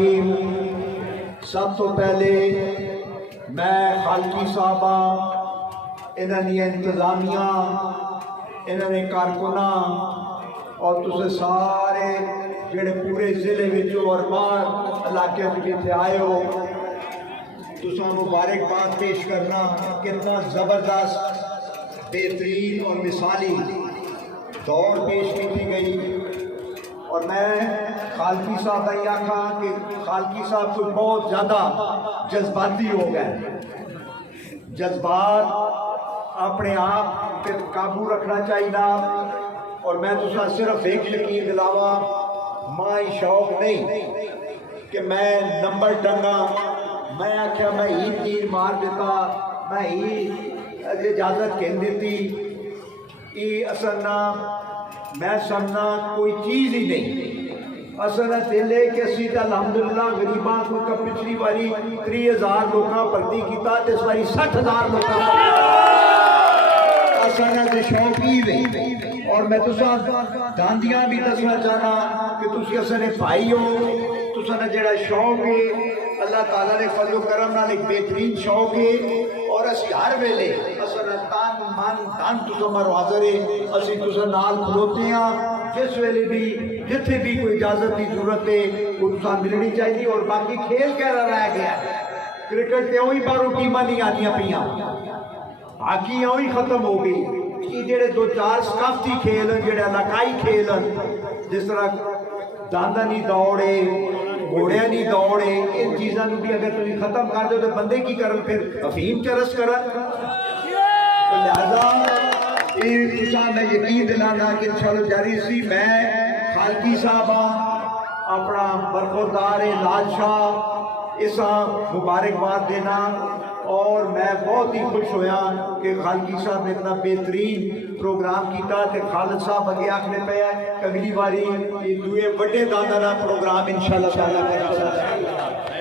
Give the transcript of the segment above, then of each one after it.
الرحیم. سب تو پہلے میں خالقی صاحبہ انہوں نے انتظامیہ انہوں نے کارکناں اور تسے سارے جڑے پورے ضلع وچوں اور باہر علاقے جتنے آئے ہو تساں مبارکباد پیش کرنا. کتنا زبردست بہترین اور مثالی دور پیش کی گئی. اور میں خالقی صاحب کا یہ آکھاں کہ خالقی صاحب کو بہت زیادہ جذباتی ہو گئے. جذبات اپنے آپ پہ قابو رکھنا چاہیے. اور میں تو صرف ایک یقین دلاواں ماں شوق نہیں کہ میں نمبر ٹنگا میں آخیا میں ہی تیر مار دیتا میں ہی اجازت کہن دیتی. یہ اصل نہ میں سمجھنا کوئی چیز ہی نہیں. اصل دل ہے کہ اسی الحمدللہ غریباں کو پچھلی باری 30,000 لوگاں بھرتی کیتا تے اس باری 60,000 لوگاں اصل شوق ہی ہے. اور میں تساں داندیاں بھی دسنا چاہنا کہ تسی اصل بھائی ہو. تساں جڑا شوق ہے اللہ تعالیٰ نے فضل و کرم نال ایک بہترین شوق ہے. اور اسی ہر ویلے اصل تن من دھن تساں مارو حاضر ہے. اسی تساں نال کھلوتے ہیں جس ویلے بھی جتھے بھی کوئی اجازت کی ضرورت ہے وہ تساں ملنی چاہیے. اور باقی کھیل کہہ رہ گیا کرکٹ تے وہی باروں ٹیماں نہیں آتیاں پیاں ہاکی وہی ختم ہو گئی. یہ جڑے دو چار ثقافتی کھیل جڑے علاقائی کھیل جس طرح داندانی دوڑے گھوڑیاں نہیں دوڑے ان چیزاں بھی اگر تھی ختم کر دو تو بندے کی کرن پھر افیم چرس کرن. لہذا میں یقین دلانا کہ انشاءاللہ جاری سی. میں خالقی صاحبہ اپنا برخوردار لال شاہ اس مبارکباد دینا. اور میں بہت ہی خوش ہویا کہ خالقی صاحب نے اتنا بہترین پروگرام کیتا کہ خالد صاحب اگے آخنے پہ اگلی باری یہ دوئے بڑے دادا پروگرام انشاءاللہ تعالیٰ کرنا.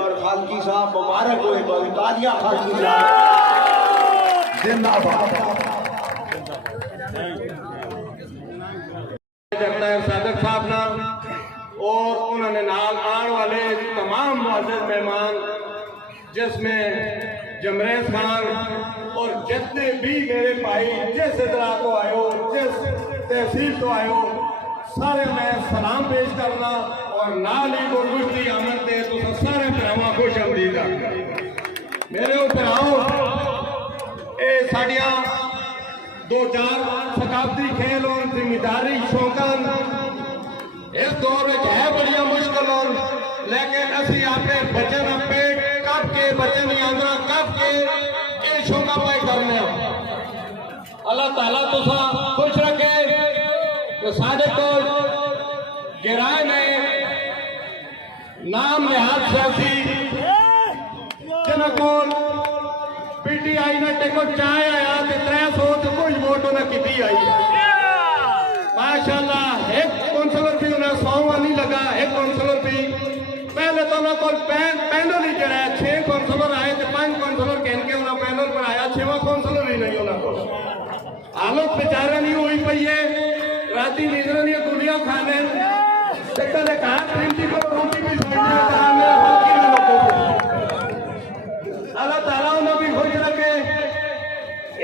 اور خالقی صاحب مبارک ہوئے بہت تالیاں خالقی صاحب زندہ باد. صادق صاحب نے اور انہوں نے نال آن والے تمام معزز مہمان جس میں جمریز خان اور جتنے بھی میرے بھائی جس ادرا تو آئے ہو جس تحصیل تو آئے ہو سارے میں سلام پیش کرنا. اور نال ہی وہ مشتی آمد دے تو سارے پراواں خوش آمدید. میرے پراؤ اے ساڑیاں دو چار ثقافتی کھیل اور ذمہ داری شوقان اس دور میں ہے بڑی مشکل اور لیکن اسی آپ بچن پیٹ کب کے بچن یادرا کب کے یہ شوقہ پائی کرنے ہیں. اللہ تعالیٰ تو خوش رکھے کہ سارے کو گرائے میں نام نہاد سیاسی جنہ کو پی ٹی آئی نے ٹیکو چاہے آیا کہ 300 تو کوئی ووٹوں نے کتی آئی. ماشاءاللہ ایک کونسلر بھی انہیں 100 نہیں لگا. ایک کونسلر بھی پہلے تو انہوں کو پینل ہی جڑا ہے 6 کونسلر آئے تو 5 کونسلر کہن کے انہوں پینل پر آیا 6واں کونسلر ہی نہیں انہوں کو. حالت بیچارہ نہیں ہوئی پئی ہے راتی نیندر نہیں گولیاں کھانے سیکٹر نے کہا پرنسپل روٹی بھی سمجھنے کہا میرے حق کی لوگوں کو. اللہ تعالیٰ انہوں بھی خوش رکھے.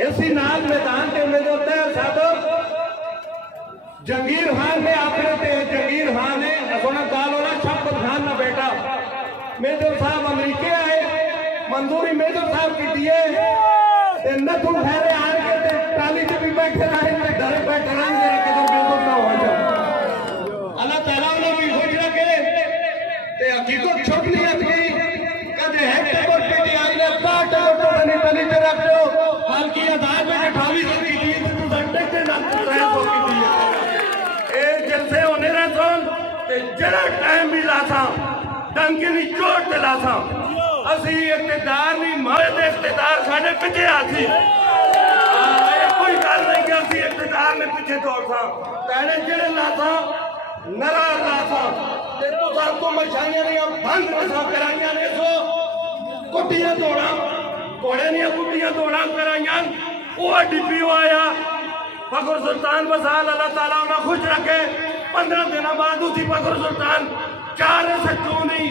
اسی نال میدان کے میں جو تیر صادق جنگیر خان نے آخرے تھے جنگیر خان نے اپنا گال ہونا شفقت خان نہ بیٹا میجر صاحب امریکے آئے منظوری میجر صاحب کی دیئے نہ تم ٹھہرے آن کے ٹالی سے بھی بیٹھے رہے میں گھر بیٹھے رہیں گے کہ تم بیٹھے نہ ہو جائے. اللہ تعالیٰ نے بھی خوش رکھے تے حقیقت چھوٹنی اپنی کدھے ہیکٹے پر پیٹی آئی نے پاٹ لوٹو دنی تلی تے رکھ دو حال کی ادار میں 28 کی دیئے تے تو زنڈے کے نام رہے ہو کی دیئے. اے جلسے ہونے رہے سن تے جڑا ٹائم بھی لاسا ڈنکی نہیں چوٹ تے لاسا اسی اقتدار نہیں مرد اقتدار ساڑھے پچھے آتی. کوئی گل نہیں کہ اسی اقتدار نے پیچھے دوڑ سا پہلے جڑے لاسا نرار لاسا تے تو سب کو مشاہیاں نہیں بند مسا کرائیاں نے سو کٹیاں دوڑا کوڑے نہیں کٹیاں دوڑا کرائیاں وہ ڈی پی او آیا فخر سلطان بسال اللہ تعالیٰ انہیں خوش رکھے 15 دن بعد اسی فخر سلطان 4 سچوں نہیں